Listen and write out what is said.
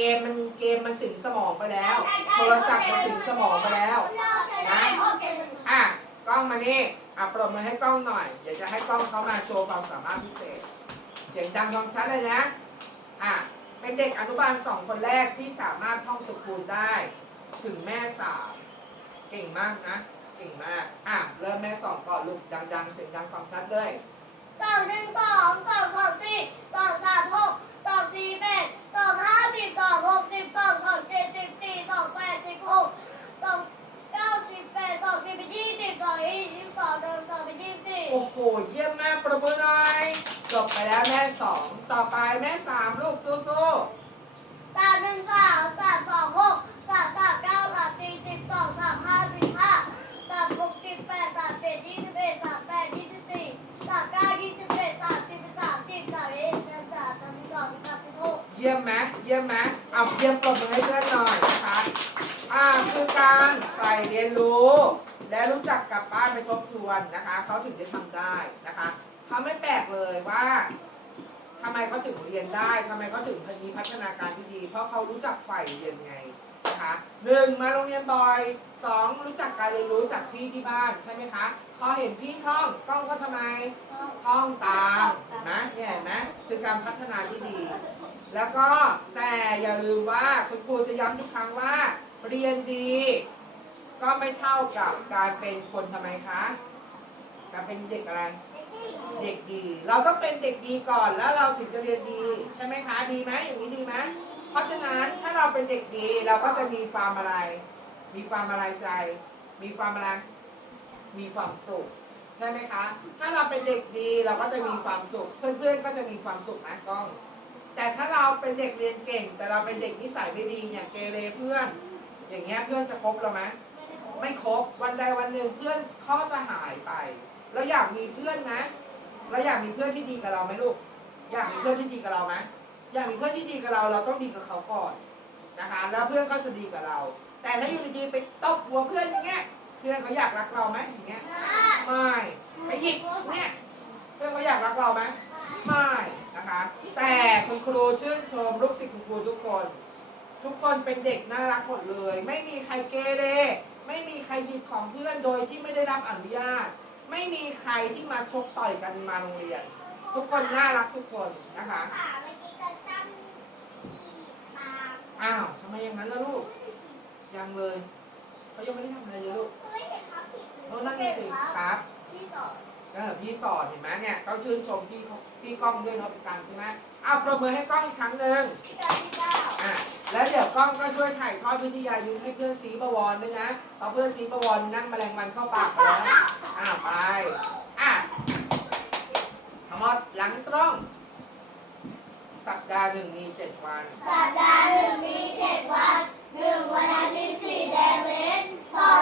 เกมมันเกมมันสิงสมองไปแล้ว โทรศัพท์มันสิงสมองไปแล้วนะอะกล้องมานี่อะปรบมือให้กล้องหน่อยเดี๋ยวจะให้กล้องเขามาโชว์ความสามารถพิเศษ เสียงดังฟังชัดเลยนะอะเป็นเด็กอนุบาลสองคนแรกที่สามารถท่องสกุลได้ ถึงแม่สามเก่งมากนะ เก่งมากอะเริ่มแม่สองก่อนลูกดังๆ เสียงดังฟังชัดเลย สองหนึ่งสองสองสองสี่สองสามหกสองสี่แปดสองห้าสิบสองหกสิบสองสองเจ็ดสิบสี่สองแปดสิบหกสองเก้าสิบแปดสองสิบเป็นยี่สิบสองยี่สิบสองเดิมสองเป็นยี่สิบ โอ้โห เยี่ยมมากประมือหน่อยจบไปแล้วแม่สองต่อไปแม่สามลูกสู้สามหนึ่งสามสามสองหกสามสามเก้าสามสี่สิบสองสามห้าสิบห้าสามหกสิบแปดสามเจ็ดยี่สิบเอ็ดสามแปดยี่สิบสี่สามเก้ายี่สิบเอ็ดสามสิบสามสิบสามเอ็ดสามสามสามสิบสองสามสิบหกๆเยี่ยมไหมเยี่ยมไหมเอาเยี่ยมปรบมือให้เพื่อนหน่อยนะคะอ่าคือการใฝ่เรียนรู้ และรู้จักกลับบ้านไปทบทวนนะคะเขาถึงจะทำได้นะคะเขาไม่แปลกเลยว่าทำไมเขาถึงเรียนได้ทำไมเขาถึงมีพัฒนาการที่ดี เพราะเขารู้จักใฝ่เรียนไงนะคะหนึ่งมาโรงเรียนบ่อยสองรู้จักการเรียนรู้จากพี่ที่บ้านใช่ไหมคะพอเห็นพี่ท่องกล้องก็ทำไมท่องตามนไหมเนี่ยเห็นไหมคือการพัฒนาที่ดี แล้วก็แต่อย่าลืมว่าคุณครูจะย้ำทุกครั้งว่าเรียนดี ก็ไม่เท่ากับการเป็นคนทำไมคะการเป็นเด็กอะไร เด็กดี เราต้องเป็นเด็กดีก่อนแล้วเราถึงจะเรียนดี ใช่ไหมคะ ดีไหมอย่างนี้ดีไหมเพราะฉะนั้นถ้าเราเป็นเด็กดีเราก็จะมีความอะไร มีความอะไรใจ มีความอะไร มีความสุขใช่ไหมคะ ถ้าเราเป็นเด็กดีเราก็จะมีความสุข เพื่อนๆก็จะมีความสุขนะก้องแต่ถ้าเราเป็นเด็กเรียนเก่ง แต่เราเป็นเด็กนิสัยไม่ดีอย่างเกเรเพื่อน อย่างเงี้ยเพื่อนจะคบเราไหม ไม่คบวันใดวันหนึ่งเพื่อนเขาก็จะหายไป เราอยากมีเพื่อนนะเราอยากมีเพื่อนที่ดีกับเราไหมลูก อยากมีเพื่อนที่ดีกับเราไหมอยากมีเพื่อนที่ดีกับเรา เราต้องดีกับเขาก่อนนะคะแล้วเพื่อนก็จะดีกับเรา แต่ถ้าอยู่ดีๆไปตบหัวเพื่อนอย่างเงี้ยเพื่อนเขาอยากรักเราไหมอย่างเงี้ยไม่ไปหยิกเนี่ยเพื่อนเขาอยากรักเราไหมไม่นะคะแต่คุณครูชื่นชมลูกศิษย์คุณครูทุกคน ทุกคนเป็นเด็กน่ารักหมดเลย ไม่มีใครเกเร ไม่มีใครหยิบของเพื่อนโดยที่ไม่ได้รับอนุญาต ไม่มีใครที่มาชกต่อยกันมาโรงเรียน ทุกคนน่ารักทุกคนนะคะอ้าวทำไมอย่างนั้นล่ะลูก ยังเลยเขายังไม่ได้ทำอะไรเลยลูกโน่นนั่นน่ะสิครับ ที่สองเพี่สอนเห็นไหมเนี่ยต้องชื่นชมพี่พี่กล้องด้วยเขาเป็นการใช่ไหมเอาประเมินให้กล้องอีกครั้งหนึ่งอะแล้วเดี๋ยวกล้องก็ช่วยถ่ายทอดวิทยายุทธให้เพื่อนซีประวรด้วยนะเพราะเพื่อนซีประวรนั่งแมลงมันเข้าปากไปแล้วอะไปอะทั้งหมดหลังตรงสัปดาห์หนึ่งมีเจ็ดวันสัปดาห์หนึ่งมีเจ็ดวันหนึ่งวันอาทิตย์สีแดงเล็กอง